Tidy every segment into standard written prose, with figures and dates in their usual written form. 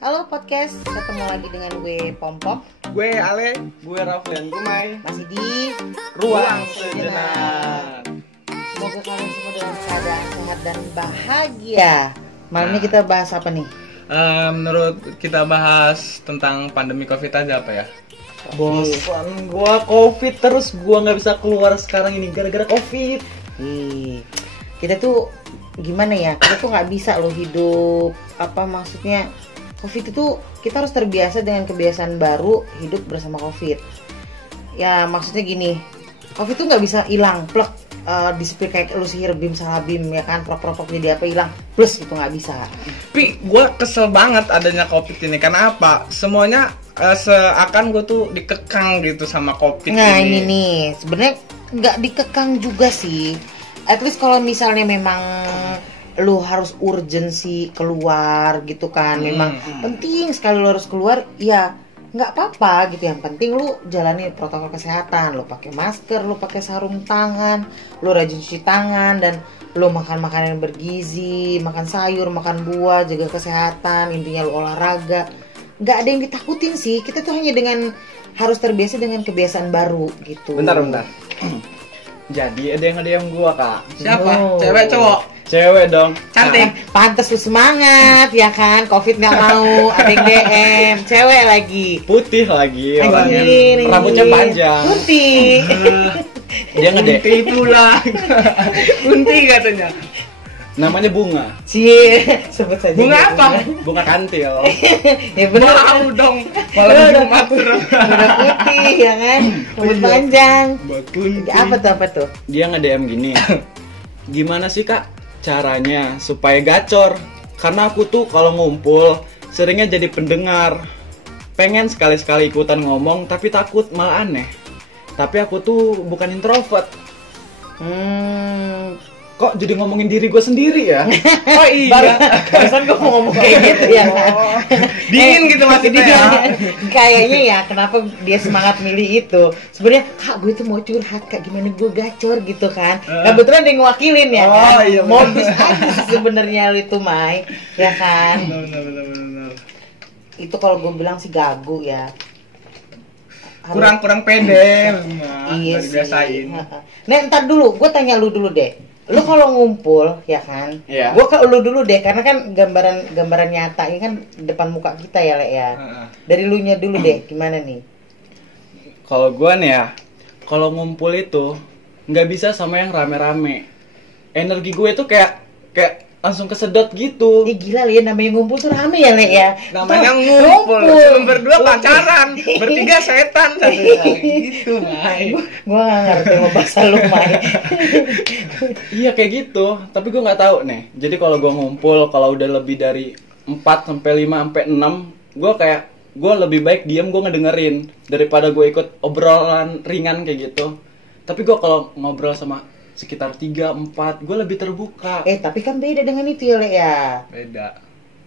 Halo podcast, ketemu lagi dengan gue Pompom, gue Ale, gue Raffian Kumai. masih di Ruang Sejenak. Semoga kalian semua dalam keadaan sehat dan bahagia. Malam ini kita bahas apa nih? Menurut kita bahas tentang pandemi COVID aja apa ya? Bosan gua COVID terus, gua nggak bisa keluar sekarang ini gara-gara COVID. Kita tuh gimana ya? Kita tuh nggak bisa loh hidup maksudnya COVID itu kita harus terbiasa dengan kebiasaan baru hidup bersama COVID. Ya maksudnya gini, COVID tuh nggak bisa hilang plek disipir kayak lu sihir bim salah bim ya kan, prok jadi apa hilang plus itu nggak bisa. Tapi gue kesel banget adanya COVID ini. Karena apa? Semuanya seakan gue tuh dikekang gitu sama COVID Nah ini. ini nih sebenarnya nggak dikekang juga sih. At least kalau misalnya memang lu harus urgensi keluar gitu kan, memang penting sekali lu harus keluar, ya nggak apa-apa gitu. Yang penting lu jalani protokol kesehatan, lu pakai masker, lu pakai sarung tangan, lu rajin cuci tangan, dan lu makan makanan yang bergizi, makan sayur, makan buah, jaga kesehatan, intinya lu olahraga. Nggak ada yang ditakutin sih, kita tuh hanya dengan harus terbiasa dengan kebiasaan baru gitu. Bentar. Jadi ada yang gua, Kak. Siapa? No. Cewek cowok? Cewek dong. Cantik. Pantes lu semangat ya kan, COVID nggak mau, ada yang DM, cewek lagi. Putih lagi orangnya. Anjir, Rambutnya panjang. Putih. Dia ngede. Kunti pula. Kunti katanya. Namanya Bunga. Cie, sebut saja. Bunga dia apa? Bunga Kantil. Ya bener. Mau dong. Malah Jumat. Udah putih ya kan, rambut panjang. Buat kunti. Apa tuh? Dia nge-DM gini. Gimana sih, Kak, caranya supaya gacor? Karena aku tuh kalau ngumpul seringnya jadi pendengar. Pengen sekali-sekali ikutan ngomong tapi takut malah aneh. Tapi aku tuh bukan introvert. Kok jadi ngomongin diri gue sendiri ya? Oh iya. Barusan gue mau ngomong kayak gitu ya kan. Dingin gitu maksudnya ya. Kayaknya ya kenapa dia semangat milih itu. Sebenarnya Kak gue tuh mau curhat Kak, gimana gue gacor gitu kan. Kebetulan dia ngewakilin ya kan. Oh, iya, bener. Modus aja sih sebenarnya lu itu Mai, ya kan. Benar. Itu kalau gue bilang sih gagu ya. Kurang pede. Iya Dari sih. biasain. Nah ntar dulu, gue tanya lu dulu deh. Lu kalau ngumpul ya kan, Iya. gue ke lu dulu deh, karena kan gambaran nyata ini kan depan muka kita ya Le ya. Dari lu nya dulu deh, gimana nih? Kalau gue nih ya, kalau ngumpul itu nggak bisa sama yang rame-rame. Energi gue tuh kayak langsung kesedot gitu. Gila Le, namanya ngumpul tuh rame ya Le ya. Namanya Tuh, ngumpul. Cuma berdua pacaran, bertiga setan satunya. Gitu, Mai. Gue gak ngerti mau bahasa lu Mai. Iya kayak gitu, tapi gue nggak tahu nih. Jadi kalau gue ngumpul, kalau udah lebih dari 4 sampai 5 sampai 6, gue lebih baik diam, gue ngedengerin daripada gue ikut obrolan ringan kayak gitu. Tapi gue kalau ngobrol sama sekitar 3, 4, gue lebih terbuka. Tapi kan beda dengan itu ya Le ya. Beda.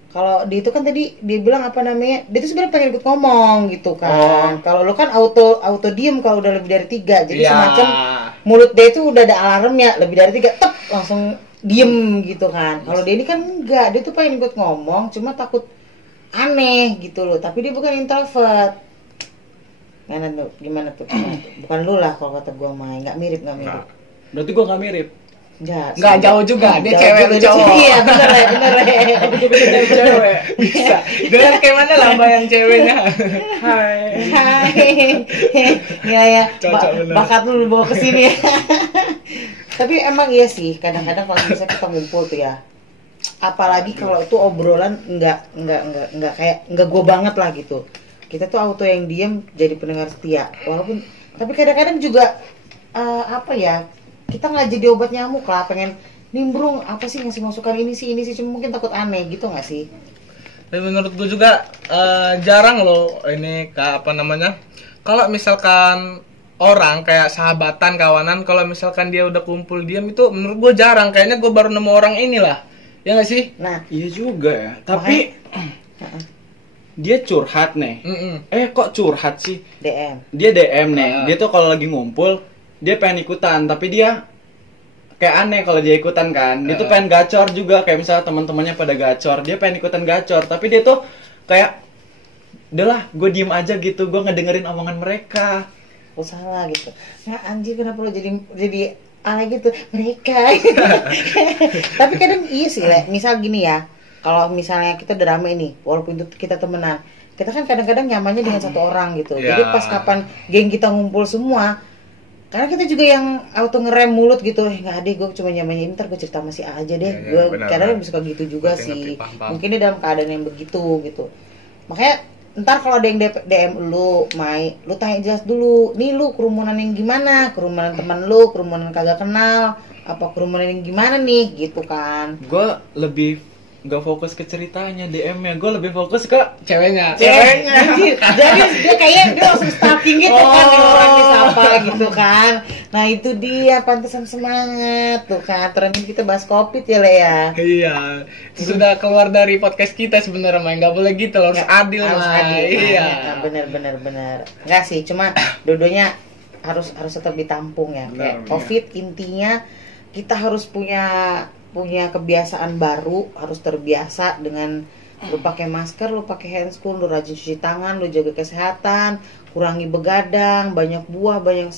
Kalau dia itu kan tadi dia bilang dia tuh sebenarnya pengen ikut ngomong gitu kan. Kalau lu kan auto diem kalau udah lebih dari 3, jadi Ya. semacam mulut dia itu udah ada alarmnya, lebih dari 3 tep langsung diem gitu kan. Kalau dia ini kan enggak, dia tuh pengen ikut ngomong cuma takut aneh gitu loh, tapi dia bukan introvert. Gimana tuh? Bukan lu lah kalau kata gua mah, nggak mirip. Berarti gue nggak mirip. Nggak jauh juga, dia Jauh cewek juga, lu cowok. Iya bener ya. Tapi gue bisa jadi cewek. Bisa. Dengar kayak mana lah bayang ceweknya. Hai. Ya. Cocok bener. Bakat lu bawa ke sini. Tapi emang iya sih, kadang-kadang kalau misalnya kita ngumpul tuh ya. Apalagi kalau itu obrolan nggak gue banget lah gitu. Kita tuh auto yang diem jadi pendengar setia. Walaupun tapi kadang-kadang juga kita nggak jadi obat nyamuk lah, pengen nimbrung apa sih ngasih masukan ini sih cuma mungkin takut aneh gitu nggak sih? Tapi menurut gue juga jarang loh ini kalau misalkan orang kayak sahabatan, kawanan, kalau misalkan dia udah kumpul diam itu menurut gue jarang. Kayaknya gue baru nemu orang inilah. Ya nggak sih? Nah, Iya juga ya. Tapi dia curhat nih. Kok curhat sih? DM. Dia DM nih. Dia tuh kalau lagi ngumpul, dia pengen ikutan, tapi dia kayak aneh kalau dia ikutan kan. Dia tuh pengen gacor juga, kayak misalnya teman-temannya pada gacor, dia pengen ikutan gacor, tapi dia tuh kayak udahlah gue diem aja gitu, gue ngedengerin omongan mereka. Lu salah gitu. Nah anjir kenapa lu jadi alay gitu mereka. Tapi kadang iya sih Le, misal gini ya, kalau misalnya kita udah rame nih, walaupun itu kita temenan, kita kan kadang-kadang nyamannya dengan satu orang gitu. Ya. Jadi pas kapan geng kita ngumpul semua, karena kita juga yang auto ngerem mulut gitu, nggak ada, gue cuma nyamannya ntar gue cerita sama si A aja deh. Gue kadang suka gitu juga sih. Mungkin dia dalam keadaan yang begitu gitu. Makanya ntar kalau ada yang DM lu, Mai, lu tanya jelas dulu, nih lu kerumunan yang gimana, kerumunan teman lu, kerumunan kagak kenal, apa kerumunan yang gimana nih, gitu kan. Gue lebih gak fokus ke ceritanya DM-nya, gue lebih fokus ke Ceweknya. Anjir. Jadi dia kayak dia langsung stalking gitu kan, orang disapa gitu kan. Nah itu dia, pantesan semangat tuh kan. Terus kita bahas COVID ya Le ya. Iya, sudah keluar dari podcast kita sebenarnya, Mai. Nggak boleh gitu, harus adil, harus Mai. adil, Iya. Bener. Enggak sih, cuma dua-duanya harus tetap ditampung ya. Kayak COVID intinya kita harus punya kebiasaan baru, harus terbiasa dengan lu pakai masker, lu pakai handscoon, lu rajin cuci tangan, lu jaga kesehatan, kurangi begadang, banyak buah, banyak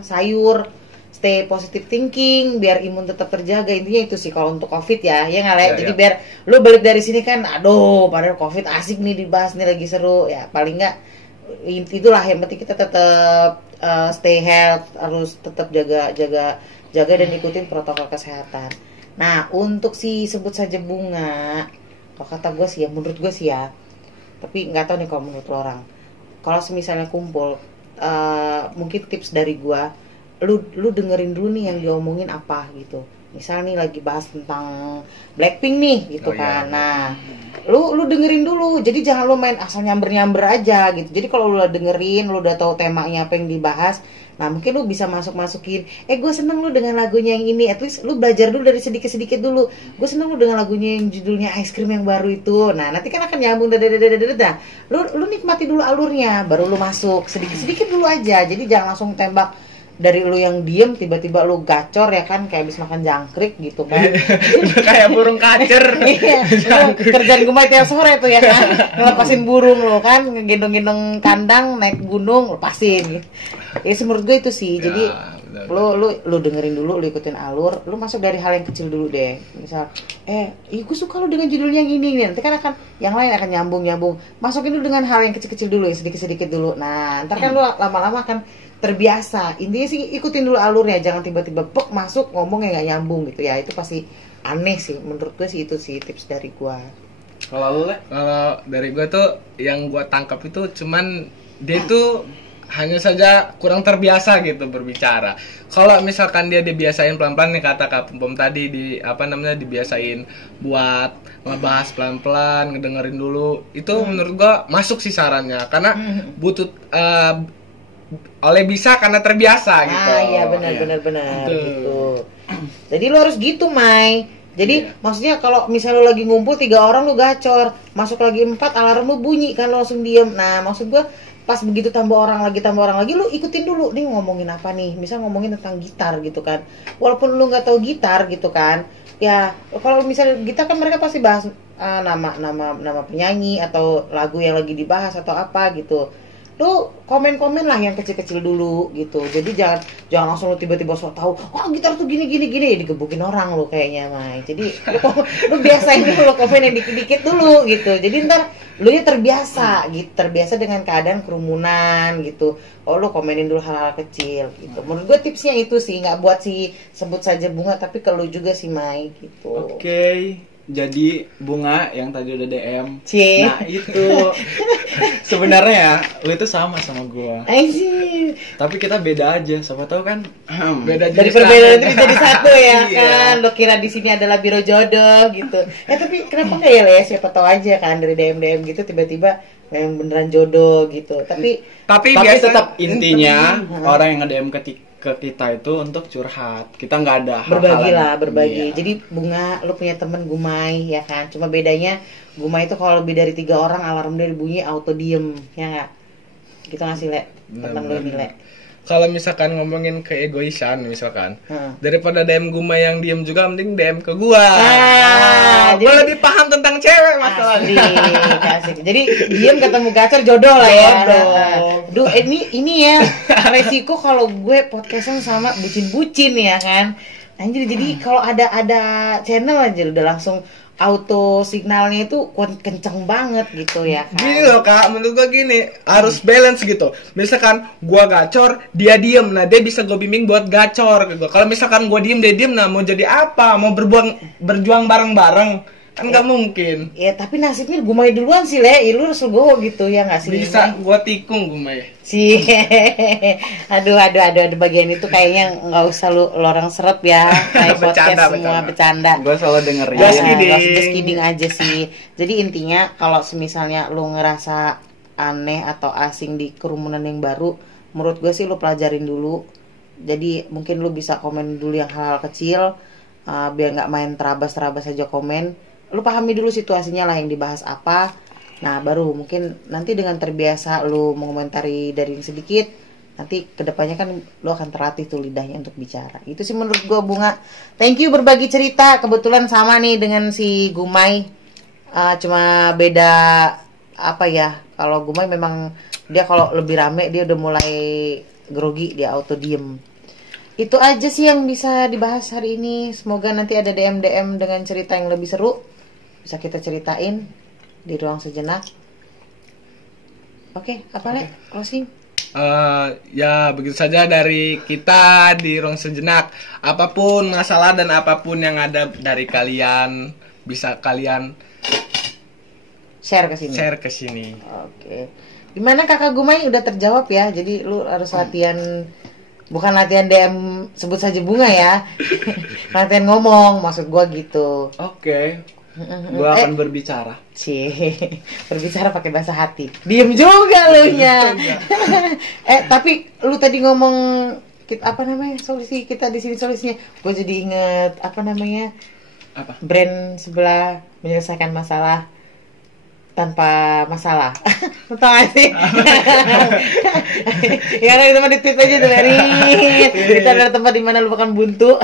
sayur, stay positive thinking biar imun tetap terjaga. Intinya itu sih kalau untuk COVID ya nggak Le? Jadi biar lu balik dari sini kan, aduh padahal COVID asik nih dibahas nih, lagi seru ya, paling nggak itulah yang penting kita tetap stay health, harus tetap jaga dan ikutin protokol kesehatan. Nah untuk si sebut saja Bunga, kalau kata gue sih ya, menurut gue sih ya, tapi nggak tahu nih kalau menurut lo orang, kalau misalnya kumpul, mungkin tips dari gue, lu dengerin dulu nih yang diomongin apa gitu. Misal nih lagi bahas tentang Blackpink nih gitu kan. Nah, lu dengerin dulu. Jadi jangan lu main asal nyamber aja gitu. Jadi kalau lu udah dengerin, lu udah tahu temanya apa yang dibahas, nah mungkin lu bisa masukin, gue seneng lu dengan lagunya yang ini. At least lu belajar dulu dari sedikit dulu. Gue seneng lu dengan lagunya yang judulnya Ice Cream yang baru itu. Nah, nanti kan akan nyambung dah. Lu nikmati dulu alurnya, baru lu masuk sedikit dulu aja. Jadi jangan langsung tembak dari lu yang diem tiba-tiba lu gacor ya kan, kayak habis makan jangkrik gitu kan. Kayak burung kacer. Iya, kerjaan gue tiap sore tuh ya kan, ngelepasin burung lo kan, ngegendong-gendong kandang, naik gunung, lepasin gitu. Ya menurut gue itu sih. Jadi lu dengerin dulu, lu ikutin alur, lu masuk dari hal yang kecil dulu deh. Misal gue suka lu dengan judulnya yang ini nih. Nanti kan akan yang lain akan nyambung. Masukin dulu dengan hal yang kecil-kecil dulu, ya sedikit-sedikit dulu. Nah, ntar kan lu lama-lama akan terbiasa. Intinya sih ikutin dulu alurnya, jangan tiba-tiba masuk ngomong yang nggak nyambung gitu ya. Itu pasti aneh sih. Menurut gue sih itu sih tips dari gue. Kalau dari gue tuh yang gue tangkap itu cuman dia tuh hanya saja kurang terbiasa gitu berbicara. Kalau misalkan dia dibiasain pelan-pelan nih, kata Kak Pom tadi, dibiasain buat ngebahas pelan-pelan, ngedengerin dulu, itu menurut gua masuk sih sarannya, karena butuh oleh bisa karena terbiasa gitu. Iya benar gitu. Jadi lu harus gitu, Mai. Jadi maksudnya kalau misalnya lu lagi ngumpul 3 orang lu gacor, masuk lagi 4 alarm lu bunyi kan, lu langsung diem. Nah, maksud gua pas begitu tambah orang lagi lu ikutin dulu nih ngomongin apa nih. Misal ngomongin tentang gitar gitu kan. Walaupun lu nggak tahu gitar gitu kan. Ya, kalau misalnya gitar kan mereka pasti bahas nama penyanyi atau lagu yang lagi dibahas atau apa gitu. Lu komen-komen lah yang kecil-kecil dulu gitu. Jadi jangan langsung lu tiba-tiba so tahu, gitar tuh gini digebukin orang lu kayaknya, Mai. Jadi lu biasain dulu, lu komen yang dikit-dikit dulu gitu. Jadi ntar lu nya terbiasa gitu, terbiasa dengan keadaan kerumunan gitu. Lu komenin dulu hal-hal kecil gitu. Menurut gue tipsnya itu sih, nggak buat si sebut saja Bunga, tapi ke lu juga sih, Mai gitu. Oke. Jadi Bunga yang tadi udah DM. Cie. Nah itu sebenarnya ya, lu itu sama gua. Anjir. Tapi kita beda aja. Siapa tahu kan beda dari perbedaan itu jadi satu ya kan. Lo kira di sini adalah biro jodoh gitu. Tapi kenapa enggak ya, Le? Siapa tahu aja kan dari DM gitu tiba-tiba memang beneran jodoh gitu. Tapi biasa, tetap intinya orang yang nge-DM ke kita itu untuk curhat. Kita nggak ada berbagi. Iya. Jadi Bunga, lu punya temen Gumai ya kan. Cuma bedanya Gumai itu kalau lebih dari 3 orang alarm dia bunyi auto diem, ya nggak? Gitu nggak sih, Le? Tentang lu ini, Le. kalau misalkan ngomongin keegoisan misalkan, Hmm. daripada DM Gumai yang diem juga, mending DM ke gua. Gua jadi- lebih paham tentang cewek masalahnya. Asik. Jadi diem ketemu gacor jodoh lah ya. Jodoh. Duh, ini ya resiko kalau gue podcastan sama bucin-bucin ya kan. Anjir, jadi kalau ada channel aja udah langsung auto signalnya itu kenceng banget gitu ya kan. Gini loh kak, menurut gua gini, harus balance gitu. Misalkan gua gacor, dia diem, nah dia bisa gua bimbing buat gacor gitu. Kalau misalkan gua diem, dia diem, nah mau jadi apa? Mau berjuang bareng-bareng? Kan nggak mungkin. Ya tapi nasibnya Gumai duluan sih Le, lu harus legowo gitu ya nggak sih? Bisa gua tikung Gumai. Si aduh bagian itu kayaknya nggak usah lu lorong seret ya kayak podcast Bercanda, semua bercanda. Gue selalu dengerin. Just kidding. Just kidding aja sih. Jadi intinya kalau semisalnya lu ngerasa aneh atau asing di kerumunan yang baru, menurut gue sih lu pelajarin dulu. Jadi mungkin lu bisa komen dulu yang hal-hal kecil, biar nggak main terabas aja komen. Lu pahami dulu situasinya lah yang dibahas apa. Nah baru mungkin nanti dengan terbiasa lu mengomentari dari yang sedikit, nanti kedepannya kan lu akan terlatih tuh lidahnya untuk bicara. Itu sih menurut gue Bunga. Thank you berbagi cerita. Kebetulan sama nih dengan si Gumai. Cuma beda apa ya? Kalau Gumai memang dia kalau lebih rame dia udah mulai grogi, dia auto diem. Itu aja sih yang bisa dibahas hari ini. Semoga nanti ada DM dengan cerita yang lebih seru, bisa kita ceritain di ruang sejenak. Oke, apa Le? Closing. Ya begitu saja dari kita di ruang sejenak. Apapun masalah dan apapun yang ada dari kalian, bisa kalian Share ke sini. share ke sini. Oke. Gimana Kakak Gumai udah terjawab ya? Jadi lu harus latihan, bukan latihan DM sebut saja Bunga ya. Latihan ngomong, maksud gua gitu. Oke. Gue akan berbicara. Cie, berbicara pakai bahasa hati. Diem juga lu nya. Tapi lu tadi ngomong apa namanya? Solusi kita di sini solusinya. Gue jadi inget apa namanya? Apa? Brand sebelah menyelesaikan masalah tanpa masalah. Tahu gak sih? Ya kan, kita mah di tweet aja tuh Mary. Kita ada tempat di mana lupakan buntu.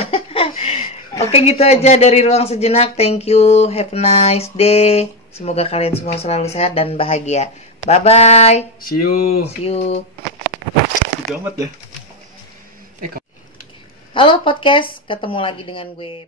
Oke, gitu aja dari ruang sejenak. Thank you. Have a nice day. Semoga kalian semua selalu sehat dan bahagia. Bye bye. See you. See you. Gitu amat ya. Halo podcast, ketemu lagi dengan gue.